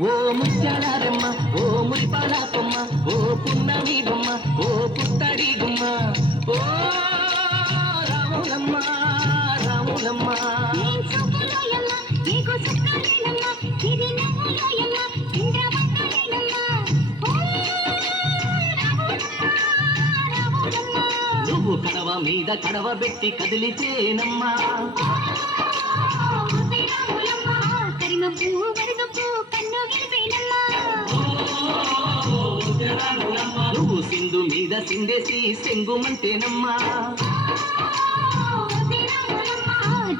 ఓ ముత్యాలమ్మ ఓ మురిపాల కొమ్మ ఓ పున్నమి బొమ్మ ఓ పుత్తడి గుమ్మ ఓ రాములమ్మ రాములమ్మ నువ్వు కడవ మీద కడవ పెట్టి కదిలితేనమ్మా నువ్వు సింధు మీద సిందేసి సెంగుమంటేనమ్మా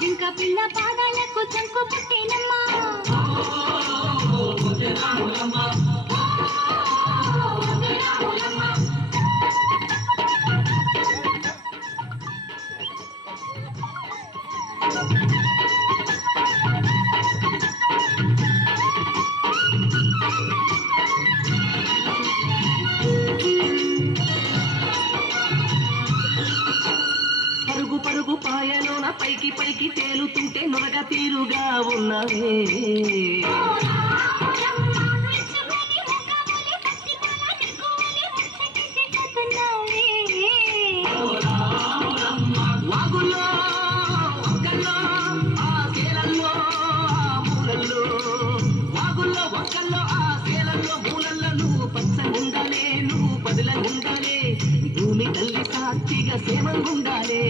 జింక పిల్ల పాదాలకు చంకు పుట్టేనమ్మా పరుగు పరుగు పాయలోన పైకి పైకి తేలుతుంటే నొరగ తీరుగా ఉన్నవే వాగుల్లో ఒక్కల్లో ఆ సేలల్లో ఆ మూలల్లో వాగుల్లో ఒక్కల్లో ఆ సేలల్లో మూలల్లో నువ్వు పచ్చగుండాలే నువ్వు పదులంగుండాలే భూమి తల్లి సాక్షిగా సేమంగుండాలే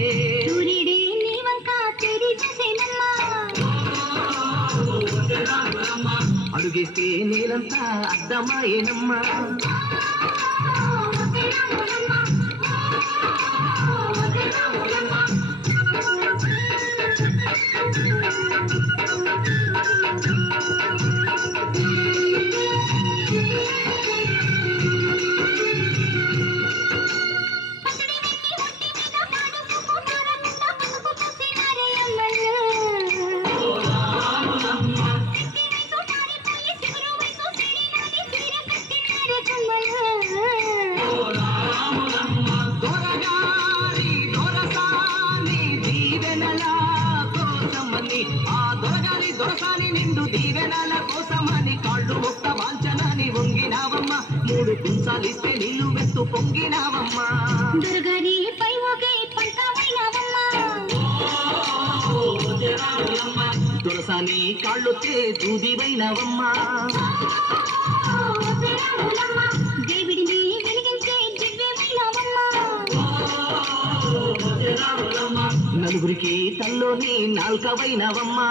సూర్యుడే నీ వంక తెరి చూసేనమ్మా అడుగేస్తే నేలంతా అద్దమాయేనమ్మా దొరసాని నిండు దీవెనల కోసమని కాళ్ళు ఒక్క వాంచనని వంగినావమ్మ మూడు కుంచాలిస్తే నీళ్లు వెత్తు పొంగినావమ్మా దొరగారి పై ఒకే పంటమైనవమ్మా దొరసాని కాళ్ళొత్తే దూదివైనవమ్మా దేవుడిని వెలిగించే దివ్యమైనవమ్మా నలుగురికి తల్లోని నాల్కవైనవమ్మా